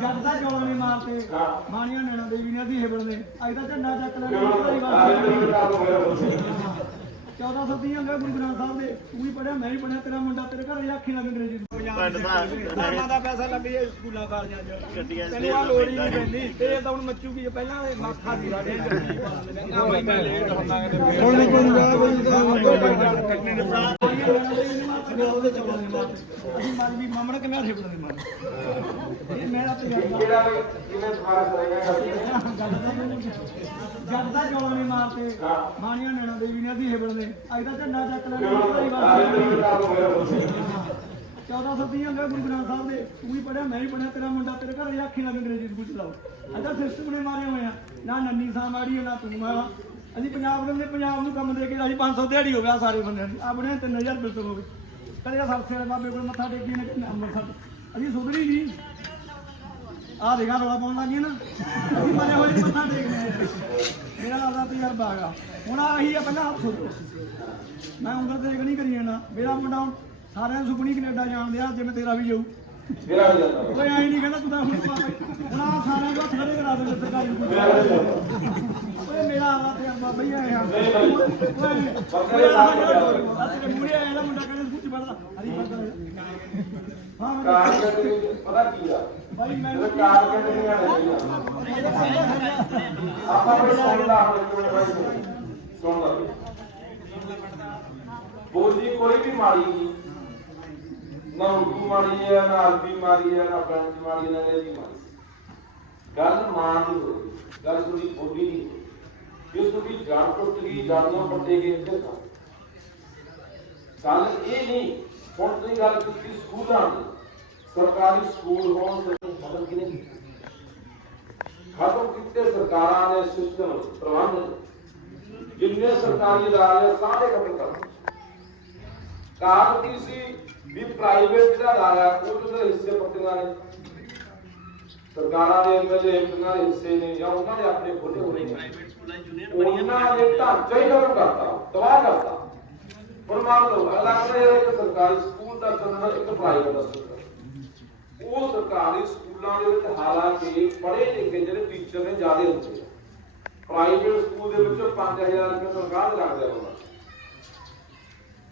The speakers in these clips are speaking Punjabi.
ਜੱਟ ਦਾ ਚੌਲਾਂ ਨੇ ਮਾਰਤੇ ਮਾਣੀਆਂ ਨੈਣਾ ਦੇਵੀ ਨੇ ਦੀ ਹੇਬਲ ਨੇ ਅੱਜ ਦਾ ਝੰਡਾ ਚੱਕ ਲੈਣਾ ਚੌਦਾਂ ਸੌ ਅੰਗਾ ਗੁਰੂ ਗ੍ਰੰਥ ਸਾਹਿਬ ਦੇ ਤੂੰ ਵੀ ਪੜਿਆ ਮੈਂ ਵੀ ਪੜਿਆ ਤੇਰਾ ਮੁੰਡਾ ਤੇਰੇ ਘਰ ਆਖੀ ਲੱਗ ਅੰਗਰੇਜ਼ੀ ਧਰਮਾਂ ਦਾ ਪੈਸਾ ਲੱਗ ਸਕੂਲਾਂ ਕਾਲਜਾਂ 'ਚ ਤੈਨੂੰ ਆ ਲੋੜ ਹੀ ਨਹੀਂ ਪੈਂਦੀ ਤੇ ਤਾਂ ਹੁਣ ਮੱਚੂਗੀ ਪਹਿਲਾਂ ਇਹ ਦੀ ਸਾਡੇ ਹੁਣ ਨਹੀਂ ਕੋਈ ਗੱਲ ਅਸੀਂ ਮਰ ਵੀ ਮਾਮਣਾ ਕਿਵੇਂ ਠੇਪਣ ਦੇ ਮਾਰ ਇਹ ਮੇਰਾ ਤਜਰਬਾ ਜੱਟ ਦਾ ਚੌਲਾਂ ਨੇ ਮਾਰਤੇ ਮਾਣੀਆਂ ਨੈਣਾ ਦੇਵੀ ਨੇ ਦੀ ਹੇਬਲ ਨੇ ਅੱਜ ਦਾ ਝੰਡਾ ਚੱਕ ਲੈਣਾ 1430 ਅੰਗਾ ਗੁਰੂ ਗ੍ਰੰਥ ਸਾਹਿਬ ਦੇ ਤੂੰ ਵੀ ਪੜਿਆ ਮੈਂ ਵੀ ਪੜਿਆ ਤੇਰਾ ਮੁੰਡਾ ਤੇਰੇ ਘਰ ਆਖੀ ਲੱਗ ਅੰਗਰੇਜ਼ੀ ਸਕੂਲ ਚ ਲਾਓ ਅੱਛਾ ਸਿਸਟਮ ਨੇ ਮਾਰੇ ਹੋਏ ਆ ਨਾ ਨੰਨੀ ਸਾਂ ਮਾੜੀ ਨਾ ਤੂੰ ਮਾਰਾ ਅਸੀਂ ਪੰਜਾਬ ਦੇ ਪੰਜਾਬ ਨੂੰ ਕੰਮ ਦੇ ਕੇ ਅਸੀਂ 500 ਦਿਹਾੜੀ ਹੋ ਗਿਆ ਸਾਰੇ ਬੰਦਿਆਂ ਦੀ। ਆਪਣੇ 3000 ਰੁਪਏ ਹੋ ਗਏ। ਕਦੇ ਸਰਸੇ ਵਾਲੇ ਬਾਬੇ ਕੋਲ ਮੱਥਾ ਟੇਕੀ ਨੇ ਕਿ ਅੰਮ੍ਰਿਤਸਰ। ਅਸੀਂ ਸੁਧਰੀ ਨਹੀਂ। ਆਹ ਦੇਖਾ ਰੌਲਾ ਪਾਉਣ ਲੱਗੀ ਨਾ। ਅਸੀਂ ਮਰੇ ਹੋਏ ਮੱਥਾ ਟੇਕਦੇ ਆ। ਮੇਰਾ ਲੱਗਦਾ ਤਜਰਬਾ ਹੈਗਾ। ਹੁਣ ਆਹੀ ਆ ਪਹਿਲਾਂ ਆਪ ਸੋਚੋ। ਮੈਂ ਉਂਗਲ ਤੇ ਨਹੀਂ ਕਰੀ ਜਾਣਾ ਮੇਰਾ ਮੁੰਡਾ ਸਾਰਿਆਂ ਸੁਪਨੀ ਕੈਨੇਡਾ ਜਾਣ ਦਿਆ ਜਿਵੇਂ ਤੇਰਾ ਵੀ ਜਾਊ। ਓਏ ਐਂ ਨਹੀਂ ਕਹਿੰਦਾ ਤੂੰ ਤਾਂ ਹੁਣ ਆ ਸਾਰਿਆਂ ਹੱਥ ਖੜੇ ਕਰਾ ਦੇ ਸਰਕਾਰੀ ਮੇਰਾ ਆਵਾ ਤੇ ਅੰਬਾ ਬਈ ਓਏ ਆ ਤੇਰੇ ਮੂਹਰੇ ਆਇਆ ਨਾ ਮੁੰਡਾ ਕਹਿੰਦਾ ਸਕੂਲ ਚ ਪੜਦਾ ਹਰੀ ਪੜਦਾ ਹਾਂ ਮੈਂ- ਪਤਾ ਕੀ ਆ? ਬਾਈ ਮੈਂ ਕਾਰ ਕਹਿੰਦੇ ਨਹੀਂ ਆਣੇ ਆਪਾਂ ਵੀ ਸੁਣ ਲਾ ਹੁਣ ਬਾਈ ਸੁਣ ਲਾ। ਬੋਲੀ ਕੋਈ ਵੀ ਮਾੜੀ ਨਹੀਂ ਨਾ ਉਰਦੂ ਮਾੜੀ ਹੈ ਨਾ ਅਰਬੀ ਮਾੜੀ ਹੈ ਨਾ ਫਰੈਂਚ ਹੈ ਨਾ ਅੰਗਰੇਜ਼ੀ ਮਾੜੀ। ਗੱਲ ਮਾਂ ਦੀ ਹੋਈ ਗੱਲ ਤੁਹਾਡੀ ਬੋਲੀ ਦੀ ਹੋਈ ਜੇ ਤੁਹਾਡੀ ਜਾਨ ਟੁੱਟ ਗਈ ਗੱਲ ਇਹ ਨਹੀਂ, ਹੁਣ ਤੁਸੀਂ ਗੱਲ ਕੀਤੀ ਸਕੂਲਾਂ ਦੀ। ਸਰਕਾਰੀ ਸਕੂਲ ਹੋਣ ਤੇ ਖਤਮ ਕਿਨੇ ਖਤਮ ਕੀਤੇ? ਸਰਕਾਰਾਂ ਨੇ ਸਿਸਟਮ ਪ੍ਰਬੰਧ, ਜਿੰਨੇ ਸਰਕਾਰੀ ਇਦਾਰੇ ਸਾਰੇ ਖਤਮ ਕਰ ਕਾਰਨ ਕੀ ਸੀ? ਵੀ ਪ੍ਰਾਈਵੇਟ ਜਿਹੜਾ ਅਦਾਰਾ ਉਹ ਦੇ ਹਿੱਸੇ ਪੱਟੀਆਂ ਨੇ। ਸਰਕਾਰਾਂ ਦੇ ਐਮਐਲਏ ਐਮਪੀਆਂ ਦੇ ਹਿੱਸੇ ਨੇ, ਜਾਂ ਉਹਨਾਂ ਦੇ ਆਪਣੇ ਖੋਲੇ ਹੋਏ ਨੇ ਉਹਨਾਂ ਨੇ ਢਾਂਚਾ ਹੀ ਖਤਮ ਕਰਤਾ ਤਬਾਹ ਕਰਤਾ। ਹੁਣ ਮੰਨ ਲਓ ਅਲੱਗ ਦੇ ਇੱਕ ਸਰਕਾਰੀ ਸਕੂਲ ਦਾ ਚੱਲਣਾ ਇੱਕ ਪ੍ਰਾਈਵੇਟ ਦਾ ਚੱਲਣਾ ਉਹ ਸਰਕਾਰੀ ਸਕੂਲਾਂ ਦੇ ਵਿੱਚ ਹਾਲਾਂਕਿ ਪੜ੍ਹੇ ਲਿਖੇ ਜਿਹੜੇ ਟੀਚਰ ਨੇ ਜ਼ਿਆਦਾ ਹੁੰਦੇ ਆ। ਪ੍ਰਾਈਵੇਟ ਸਕੂਲ ਦੇ ਵਿੱਚ 5000 ਰੁਪਏ ਤਨਖਾਹ ਲੱਗਦਾ ਹੁੰਦਾ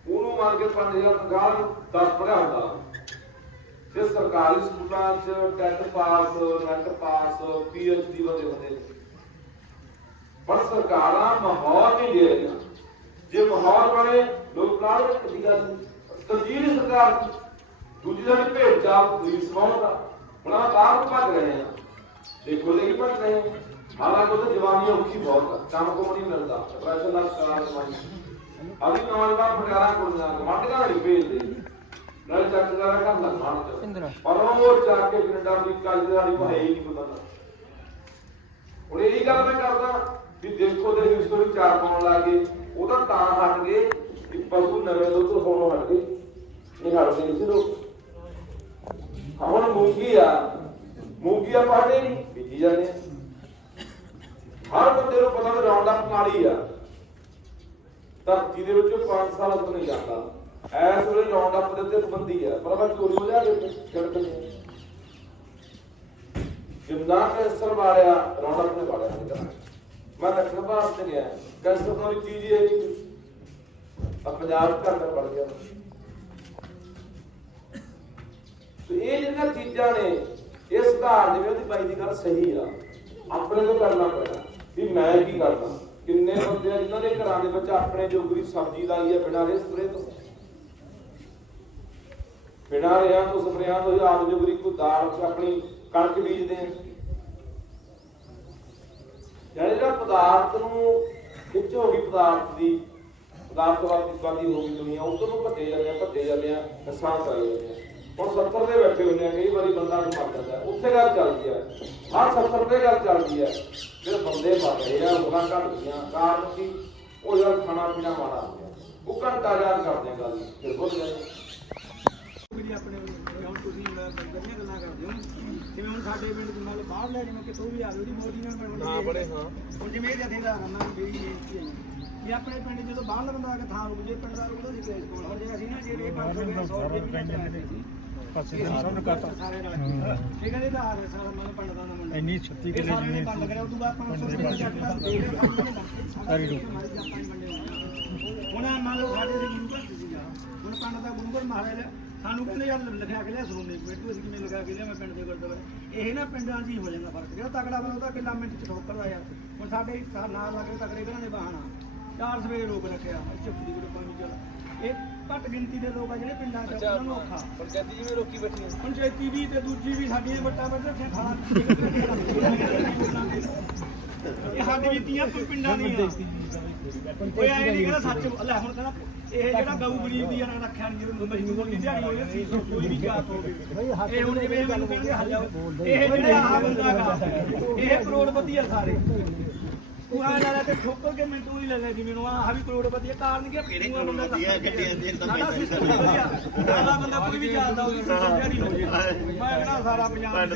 ਉਹਨੂੰ ਮੰਨ ਕੇ 5000 ਤਨਖਾਹ 10 ਪੜਿਆ ਹੁੰਦਾ। ਤੇ ਸਰਕਾਰੀ ਸਕੂਲਾਂ 'ਚ TET pass NET pass PhD ਵਾਲੇ ਹੁੰਦੇ ਨੇ। ਪਰ ਸਰਕਾਰਾਂ ਮਾਹੌਲ ਨਹੀਂ ਦੇ ਰਹੀਆਂ। ਜੇ ਮਾਹੌਲ ਬਣੇ ਲੋਕ ਦੀ ਗੱਲ ਤਰਜੀਹ ਨਹੀਂ ਸਰਕਾਰ ਦੂਜੀ ਦਾ ਭੇਡ ਚਾਲ ਪੁਲਿਸ ਕੌਣ ਦਾ। ਹੁਣ ਆ ਬਾਹਰ ਭੱਜ ਰਹੇ ਆ। ਦੇਖੋ ਲੈ ਕੀ ਭੱਜ ਰਹੇ ਆ। ਹਾਲਾਂਕਿ ਉਹਦੇ ਜਵਾਨੀ ਔਖੀ ਬਹੁਤ ਆ। ਕੰਮ ਕੋਲ ਨਹੀਂ ਮਿਲਦਾ। ਡਿਪਰੈਸ਼ਨ ਦਾ ਸ਼ਿਕਾਰ ਜਵਾਨੀ ਅਭੀ ਨੌਜਵਾਨ ਫਟਾਰਾ ਕੋਲ ਜਾ ਗਵਾਂਢੀਆਂ ਨਹੀਂ ਭੇਜਦੇ। ਨਾਲ ਚੱਕ ਦਾ ਕੰਮ ਦਾ ਖਾਣ ਚ। ਪਰ ਉਹ ਜਾ ਕੇ ਕੈਨੇਡਾ ਅਮਰੀਕਾ ਕੋ ਹੈ ਹੀ ਨਹੀਂ ਬੰਦਾ। ਹੁਣ ਇਹ ਗੱਲ ਮੈਂ ਕਰਦਾ। ਵੀ ਦੇਖੋ ਦੇ ਹਿਸਟੋਰੀ ਚਾਰ ਪਾਉਣ ਲੱਗੇ ਉਹਦਾ ਤਾਂ ਹਟ ਗਏ ਕਿ ਪਸ਼ੂ ਨਵੇਂ ਦੁੱਧ ਹੋਣੋਂ ਹਟ ਗਏ। ਨਹੀਂ ਹਟਦੇ ਨਹੀਂ ਸੀ ਲੋਕ। ਹੁਣ ਮੂੰਗੀ ਆ। ਮੂੰਗੀ ਆ ਪਾੜੇ ਨਹੀਂ, ਬੀਜੀ ਜਾਂਦੇ ਹਰ ਬੰਦੇ ਨੂੰ ਪਤਾ ਵੀ ਰੌਂਡ ਅਪ ਆ। ਧਰਤੀ ਦੇ ਵਿੱਚ 5 ਸਾਲ ਤੋਂ ਨਹੀਂ ਜਾਂਦਾ। ਐਸ ਵੇਲੇ ਰੌਂਡ ਅਪ ਦੇ ਉੱਤੇ ਪਾਬੰਦੀ ਆ। ਪਰ ਮੈਂ ਚੋਰੀ ਹੋ ਜਾ ਕੇ ਛੱਡ ਦਿੰਦੇ ਜਿੰਨਾ ਕੈਂਸਰ ਮਾਰਿਆ ਰੌਂਡ ਅਪ ਨੇ ਮਾਰਿਆ ਮੈਂ ਰੱਖਣ ਵਾਸਤੇ ਗਿਆ ਕੈਂਸਰ ਕੋਈ ਚੀਜ਼ ਹੀ ਨਹੀਂ ਆ ਪੰਜਾਬ ਘਰ ਦਾ ਪੜ ਗਿਆ। ਤੇ ਇਹ ਜਿਹੜੀਆਂ ਚੀਜ਼ਾਂ ਨੇ, ਇਹ ਸੁਧਾਰ ਜਿਵੇਂ ਉਹਦੀ ਬਾਈ ਦੀ ਗੱਲ ਸਹੀ ਆ, ਆਪਣੇ ਤੋਂ ਕਰਨਾ ਪੈਣਾ। ਵੀ ਮੈਂ ਕੀ ਕਰਦਾ ਕਿੰਨੇ ਬੰਦੇ ਆ ਜਿਨ੍ਹਾਂ ਦੇ ਘਰਾਂ ਦੇ ਵਿੱਚ ਆਪਣੇ ਜੋਗਰੀ ਸਬਜ਼ੀ ਲਾਈ ਆ ਬਿਨਾਂ ਰੇ ਸਪਰੇ ਤੋਂ? ਬਿਨਾਂ ਰਿਆਂ ਤੋਂ ਸਪਰੇਆਂ ਤੋਂ ਆਪ ਜੋਗਰੀ ਕੋ ਦਾਲ ਆਪਣੀ ਕਣਕ ਬੀਜਦੇ ਆ ਜਿਹੜੇ ਜਿਹੜਾ ਪਦਾਰਥ ਨੂੰ ਖਿੱਚ ਹੋ ਗਈ ਪਦਾਰਥ ਦੀ ਪਦਾਰਥਵਾਦੀ ਹੋ ਗਈ ਦੁਨੀਆ ਉਧਰ ਨੂੰ ਭੱਜੇ ਜਾਂਦੇ ਆ, ਭੱਜੇ ਜਾਂਦੇ ਆ ਨੁਕਸਾਨ ਕਰਾਈ ਜਾਂਦੇ ਆ ਹੁਣ 70 ਦੇ ਬੈਠੇ ਹੁੰਦੇ ਆ ਕਈ ਵਾਰੀ ਬੰਦਾ ਨੂੰ ਮਰ ਜਾਂਦਾ ਉੱਥੇ ਗੱਲ ਚੱਲਦੀ ਆ। ਹਰ 70 ਤੇ ਗੱਲ ਚੱਲਦੀ ਆ। ਜਿਹੜੇ ਬੰਦੇ ਮਰ ਰਹੇ ਆ ਉਹਨਾਂ ਘੱਟ ਗਈਆਂ, ਕਾਰਨ ਕੀ? ਉਹ ਜਿਹੜਾ ਖਾਣਾ ਪੀਣਾ ਮਾੜਾ ਹੋ ਗਿਆ। ਉਹ ਘੰਟਾ ਯਾਦ ਕਰਦੇ ਆ ਗੱਲ ਫਿਰ ਭੁੱਲ ਜਾਂਦੇ ਆਪਣੇ ਵਧੀਆ ਗੱਲਾਂ ਕਰਦੇ ਹੋ ਜਿਵੇਂ ਹੁਣ ਸਾਡੇ ਪਿੰਡ ਦੇ ਨਾਲ ਬਾਹਰ ਲੈ ਜਿਵੇਂ ਕਿਤੋਂ ਵੀ ਆ ਜਾਓ ਮੋਦੀ ਨਾਲ ਬਣਨ ਹਾਂ ਬੜੇ ਹਾਂ ਹੁਣ ਜਿਵੇਂ ਇਹ ਜਥੇਦਾਰ ਹਨ ਨਾ ਮੇਰੀ ਬੇਨਤੀ ਹੈ ਕਿ ਆਪਣੇ ਪਿੰਡ ਜਦੋਂ ਬਾਹਰ ਬੰਦਾ ਆ ਕੇ ਥਾਂ ਰੁਕ ਜੇ ਪਿੰਡ ਦਾ ਰੁਕਦਾ ਸੀ ਕੇਸ ਕੋਲ ਹੁਣ ਜੇ ਅਸੀਂ ਨਾ ਜੇ ਇਹ 500 ਰੁਪਏ 100 ਰੁਪਏ ਵੀ ਲੈ ਸੀ ਪਾਸੇ ਤੇ ਸਭ ਨੂੰ ਕਰਤਾ ਸਾਰੇ ਰਲ ਕੇ ਇਹ ਕਹਿੰਦੇ ਤਾਂ ਆ ਰਿਹਾ ਸਾਰਾ ਮਨ ਪੰਡਤਾਂ ਦਾ ਮੁੰਡਾ ਇੰਨੀ 36 ਇਹ ਸਾਰਿਆਂ ਨੇ ਬੰਦ ਕਰਿਆ ਉਦੋਂ ਬਾਅਦ 500 ਰੁਪਏ ਚੱਕਦਾ ਸਾਰੀ ਰੋਕ। ਹੁਣ ਮੰਨ ਲਓ ਸਾਡੇ ਦੇ ਗੁਰੂ ਘਰ ਸੀਗਾ ਹੁਣ ਪਿੰਡ ਗੁਰੂ ਘਰ ਮਹਾਰਾਜ ਸਾਨੂੰ ਕਹਿੰਦੇ ਯਾਰ ਲਿਖਿਆ ਕੇ ਲਿਆ ਸੁਣਨੇ ਕਮੇਟੀ ਅਸੀਂ ਕਿਵੇਂ ਲਿਖਾ ਕੇ ਲਿਆ ਮੈਂ ਪਿੰਡ ਦੇ ਗੁਰਦੁਆਰੇ। ਇਹ ਨਾ ਪਿੰਡਾਂ 'ਚ ਹੀ ਹੋ ਜਾਂਦਾ ਫ਼ਰਕ। ਜਿਹੜਾ ਤਕੜਾ ਬੰਦਾ ਉਹਦਾ ਕਿੰਨਾ ਮਿੰਟ 'ਚ ਠੋਕਰਦਾ ਯਾਰ ਹੁਣ ਸਾਡੇ ਨਾਲ ਲੱਗੇ ਤਕੜੇ ਘਰਾਂ ਦੇ ਬਹਾਨਾ ਚਾਰ ਸਵੇਰੇ ਰੋਕ ਰੱਖਿਆ ਚੁੱਪਦੀ ਗੁਰੂ ਪਾਣੀ ਚੱਲ ਇਹ ਘੱਟ ਗਿਣਤੀ ਦੇ ਲੋਕ ਆ ਜਿਹੜੇ ਪਿੰਡਾਂ 'ਚ ਉਹਨਾਂ ਨੂੰ ਔਖਾ। ਪੰਚਾਇਤੀ ਜਿਵੇਂ ਰੋਕੀ ਬੈਠੀ ਹੈ ਪੰਚਾਇਤੀ ਵੀ ਤੇ ਦੂਜੀ ਵੀ ਸਾਡੀਆਂ ਵੱਟਾਂ ਵੱਟ ਰੱਖਿਆ ਖਾਣਾ ਇਹ ਸਾਡੀ ਨੀਤੀਆਂ ਕੋਈ ਪਿੰਡਾਂ ਦੀਆਂ। ਕੋਈ ਐ ਨਹੀਂ ਕਹਿੰਦਾ ਸੱਚ ਲੈ ਹੁਣ ਕਹਿੰਦਾ ਇਹ ਜਿਹੜਾ ਗਊ ਗਰੀਬ ਦੀ ਇਹਨਾਂ ਰੱਖਿਆ ਨਹੀਂ ਜਦੋਂ ਮਜਬੂਰ ਦੀ ਦਿਹਾੜੀ ਹੋਈ ਸੀ ਕੋਈ ਵੀ ਜਾਤ ਹੋਵੇ। ਇਹ ਹੁਣ ਜਿਵੇਂ ਮੈਨੂੰ ਕਹਿੰਦੇ ਹੱਲ ਇਹ ਜਿਹੜੇ ਆਹ ਬੰਦਾ ਗਾ ਇਹ ਕਰੋੜਪਤੀ ਆ ਸਾਰੇ। ਤੂੰ ਆ ਲੈ ਲੈ ਤੇ ਠੋਕਰ ਕੇ ਮੈਨੂੰ ਨਹੀਂ ਲੈ ਲੈ ਜਿਵੇਂ ਨੂੰ ਆਹ ਵੀ ਕਰੋੜਪਤੀ ਆ ਕਾਰਨ ਕੀ ਆ? ਆ ਗੱਡੀਆਂ ਦੇ ਵਧੀਆ। ਸਾਡਾ ਬੰਦਾ ਕੋਈ ਵੀ ਜਾਣਦਾ ਉਹਦੀ ਸਿਸਟਮ ਜਿਹੜੀ ਹੋਵੇ ਮੈਂ ਸਾਰਾ ਪੰਜਾਬ